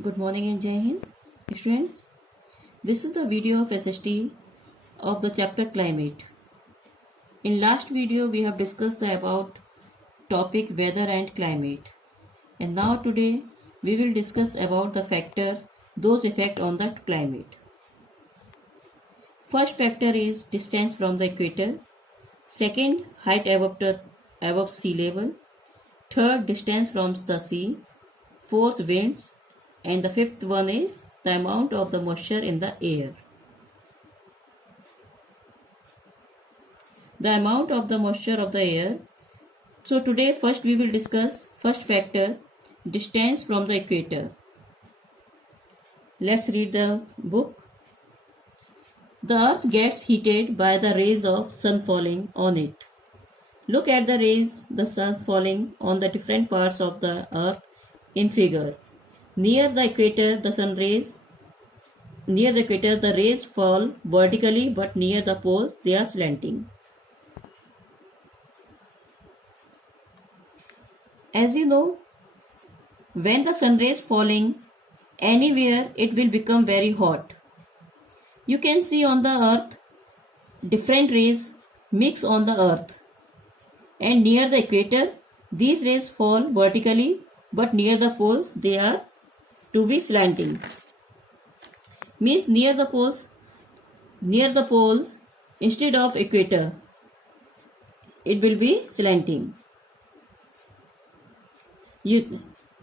Good morning and Jai Hind, students. This is the video of SST of the chapter Climate. In last video we have discussed about topic weather and climate, and now today we will discuss about the factors those affect on the climate. First factor is distance from the equator. Second, height above sea level. Third, distance from the sea. Fourth, winds. And the fifth one is the amount of the moisture in the air. The amount of the moisture of the air. So today first we will discuss first factor, distance from the equator. Let's read the book. The earth gets heated by the rays of sun falling on it. Look at the rays the sun falling on the different parts of the earth in figure. Near the equator, the rays fall vertically, but near the poles, they are slanting. As you know, when the sun rays falling anywhere, it will become very hot. You can see on the earth, different rays mix on the earth. And near the equator, these rays fall vertically, but near the poles, they are to be slanting. Means near the poles instead of equator, it will be slanting.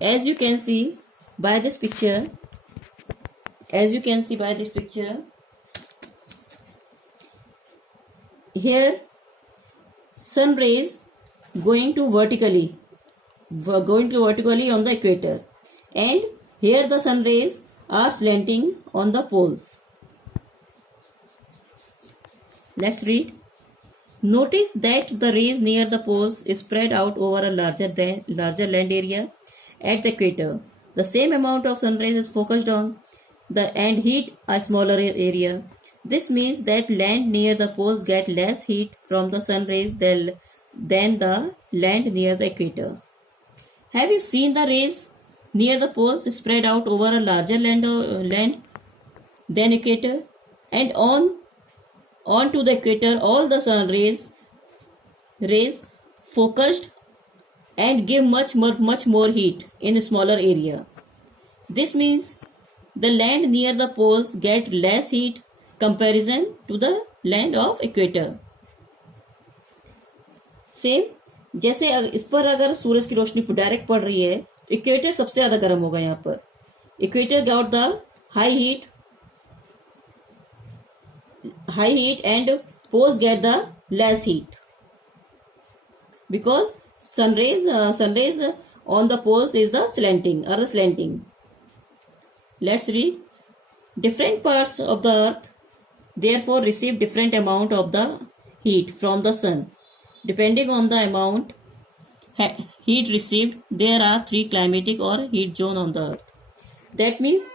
As you can see by this picture, here sun rays going to vertically on the equator, and here the sun rays are slanting on the poles. Let's read. Notice that the rays near the poles is spread out over a larger land area at the equator. The same amount of sun rays is focused on and heat a smaller area. This means that land near the poles get less heat from the sun rays than the land near the equator. Have you seen the rays near the poles spread out over a larger land than equator, and on to the equator all the sun rays focused and give much more heat in a smaller area. This means the land near the poles get less heat comparison to the land of equator. Same जैसे इस पर अगर सूरज की रोशनी direct पड़ रही है, equator सबसे ज्यादा गर्म होगा. यहाँ पर equator got the high heat and poles get the less heat because sunrays on the poles is the slanting. Let's read. Different parts of the earth therefore receive different amount of the heat from the sun. Depending on the amount heat received, there are 3 climatic or heat zone on the earth. That means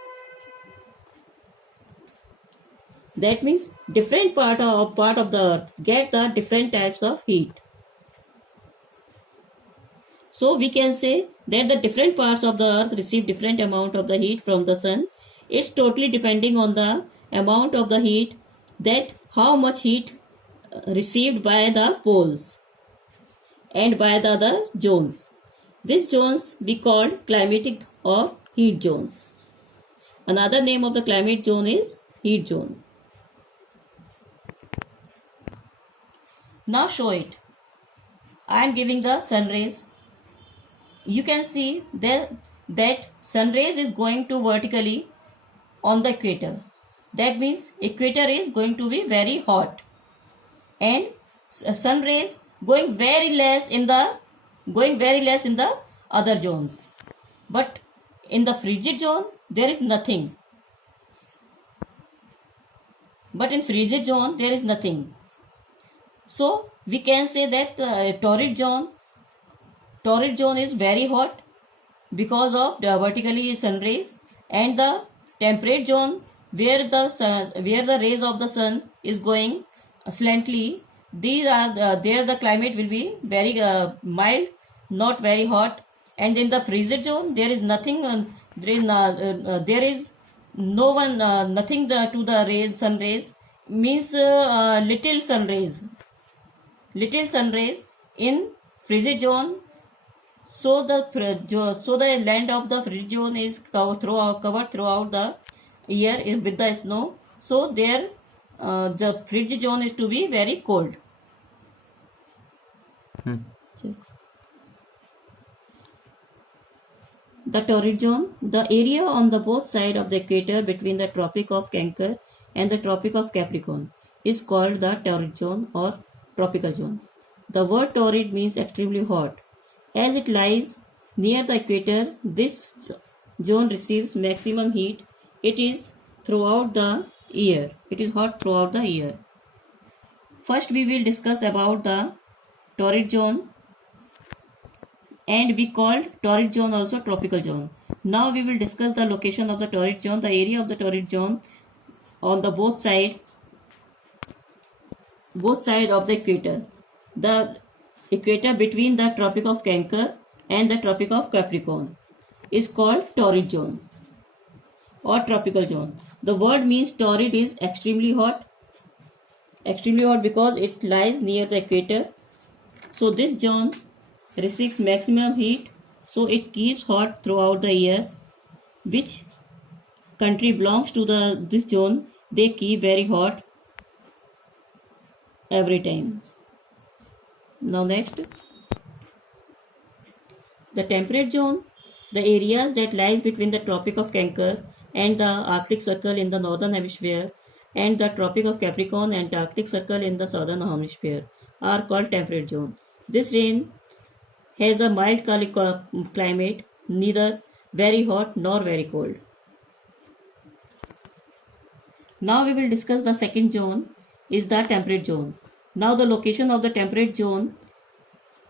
different part of the earth get the different types of heat. So we can say that the different parts of the earth receive different amount of the heat from the sun. It's totally depending on the amount of the heat, that how much heat received by the poles and by the other zones. These zones we called climatic or heat zones. Another name of the climate zone is heat zone. Now show it. I am giving the sun rays. You can see that sun rays is going to vertically on the equator. That means equator is going to be very hot, and sun rays going very less in the other zones. But in the frigid zone there is nothing. So we can say that torrid zone is very hot because of the vertically sun rays, and the temperate zone where the rays of the sun is going slantly, there the climate will be very mild, not very hot, and in the frigid zone there is nothing there is no one, nothing to the rays, sun rays, means little sun rays. Little sun rays in frigid zone. So the land of the frigid zone is covered throughout the year with the snow. So there, the frigid zone is to be very cold. The torrid zone, the area on the both sides of the equator between the Tropic of Cancer and the Tropic of Capricorn, is called the torrid zone or tropical zone. The word torrid means extremely hot. As it lies near the equator, this zone receives maximum heat. It is throughout the year. It is hot throughout the year. First, we will discuss about the torrid zone, and we called torrid zone also tropical zone. Now we will discuss the location of the torrid zone, the area of the torrid zone on the both side of the equator. The equator between the Tropic of Cancer and the Tropic of Capricorn is called torrid zone or tropical zone. The word means torrid is extremely hot because it lies near the equator. So this zone receives maximum heat, so it keeps hot throughout the year. Which country belongs to this zone, they keep very hot every time. Now next, the temperate zone, the areas that lies between the Tropic of Cancer and the Arctic Circle in the northern hemisphere and the Tropic of Capricorn and Arctic Circle in the southern hemisphere, are called temperate zone. This region has a mild climate, neither very hot nor very cold. Now we will discuss the second zone, is the temperate zone. Now the location of the temperate zone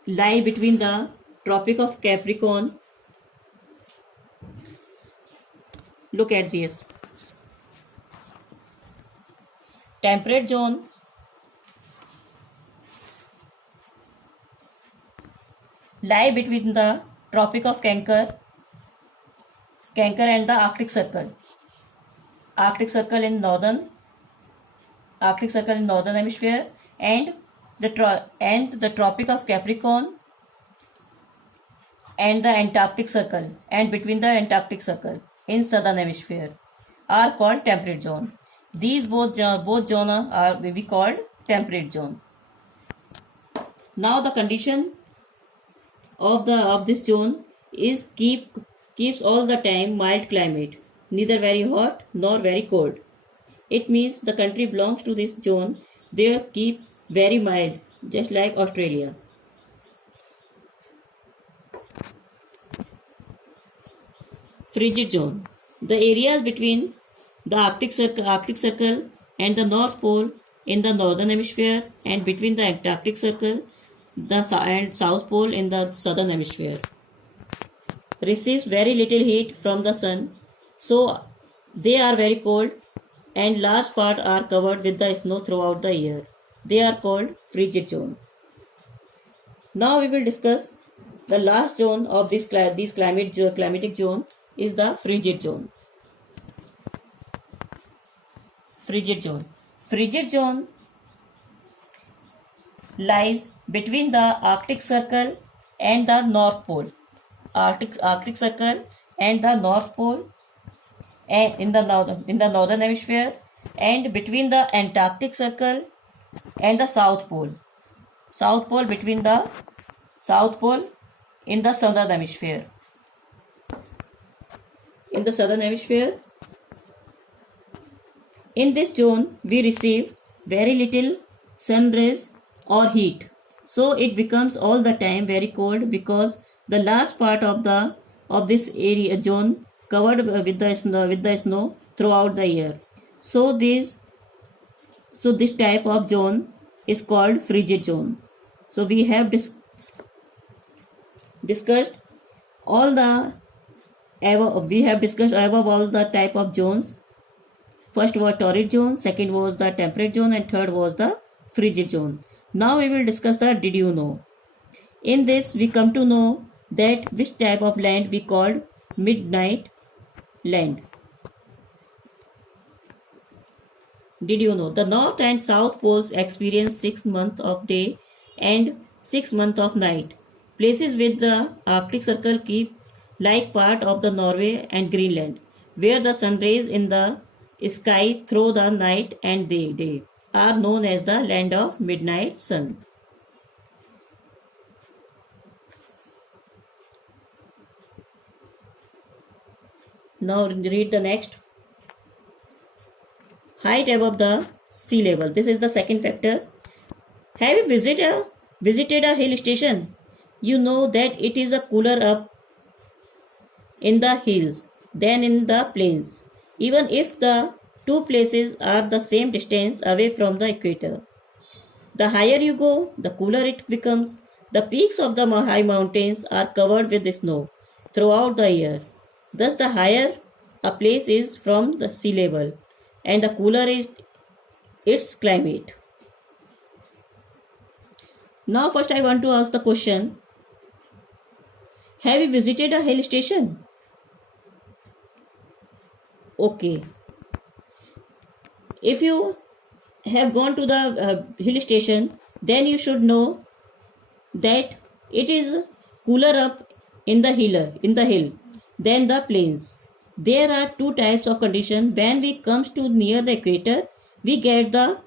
lie between the Tropic of Capricorn. Look at this. Temperate zone lie between the Tropic of Cancer and the Arctic Circle. Arctic Circle in northern hemisphere and the Tropic of Capricorn and the Antarctic Circle, and between the Antarctic Circle in southern hemisphere, are called temperate zone. These both zones are we called temperate zone. Now the condition of this zone is keeps all the time mild climate, neither very hot nor very cold. It means the country belongs to this zone, they keep very mild, just like Australia. Frigid zone, the areas between the Arctic Circle and the North Pole in the northern hemisphere, and between the Antarctic Circle and South Pole in the southern hemisphere, receives very little heat from the sun, so they are very cold, and large part are covered with the snow throughout the year. They are called frigid zone. Now we will discuss the last zone of this climatic zone, is the frigid zone. Frigid zone lies between the Arctic Circle and the North Pole. Arctic Circle and the North Pole, and in the northern hemisphere, and between the Antarctic Circle and the South Pole. South Pole between the South Pole in the southern hemisphere. In the southern hemisphere, in this zone, we receive very little sun rays or heat, so it becomes all the time very cold, because the last part of this area zone covered with the snow throughout the year. So this type of zone is called frigid zone. So we have discussed all the type of zones. First was torrid zone, second was the temperate zone, and third was the frigid zone. Now we will discuss the did you know. In this we come to know that which type of land we called midnight land. Did you know the North and South poles experience 6 months of day and 6 months of night? Places with the Arctic Circle keep like part of the Norway and Greenland, where the sun rays in the sky through the night and day are known as the land of midnight sun. Now read the next. Height above the sea level. This is the second factor. Have you visited a hill station? You know that it is a cooler up in the hills than in the plains, even if the two places are the same distance away from the equator. The higher you go, the cooler it becomes. The peaks of the high mountains are covered with snow throughout the year. Thus, the higher a place is from the sea level, and the cooler is its climate. Now, first I want to ask the question: have you visited a hill station? Okay. If you have gone to the hill station, then you should know that it is cooler up in the hill than the plains. There are two types of condition. When we comes to near the equator, we get the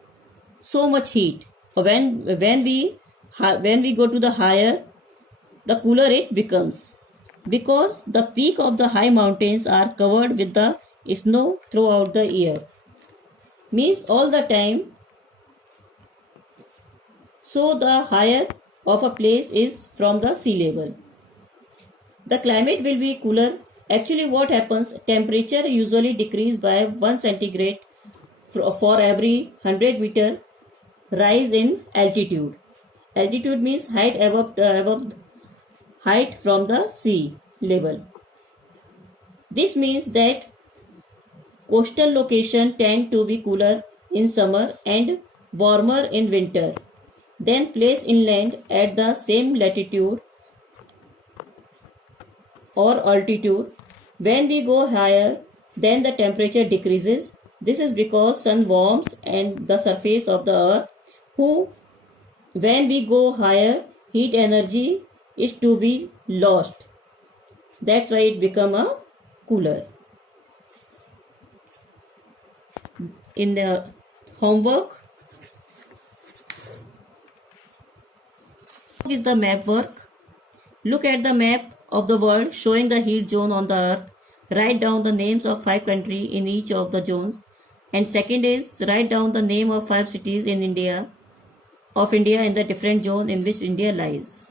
so much heat. When we go to the higher, the cooler it becomes, because the peak of the high mountains are covered with the snow throughout the year. Means all the time. So the higher of a place is from the sea level. The climate will be cooler. Actually, what happens? Temperature usually decrease by 1 centigrade for every 100 meter rise in altitude. Altitude means height above height from the sea level. This means that coastal location tend to be cooler in summer and warmer in winter than place inland at the same latitude or altitude. When we go higher, then the temperature decreases. This is because sun warms and the surface of the earth. When we go higher, heat energy is to be lost. That's why it become a cooler. In the homework is the map work. Look at the map of the world showing the heat zone on the earth. Write down the names of 5 countries in each of the zones. And second is write down the name of 5 cities in India in the different zone in which India lies.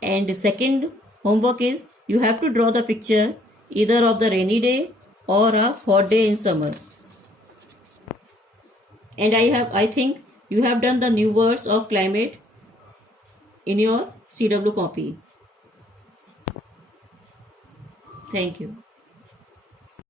And second homework is you have to draw the picture either of the rainy day or a hot day in summer. And I think you have done the new words of climate in your CW copy. Thank you.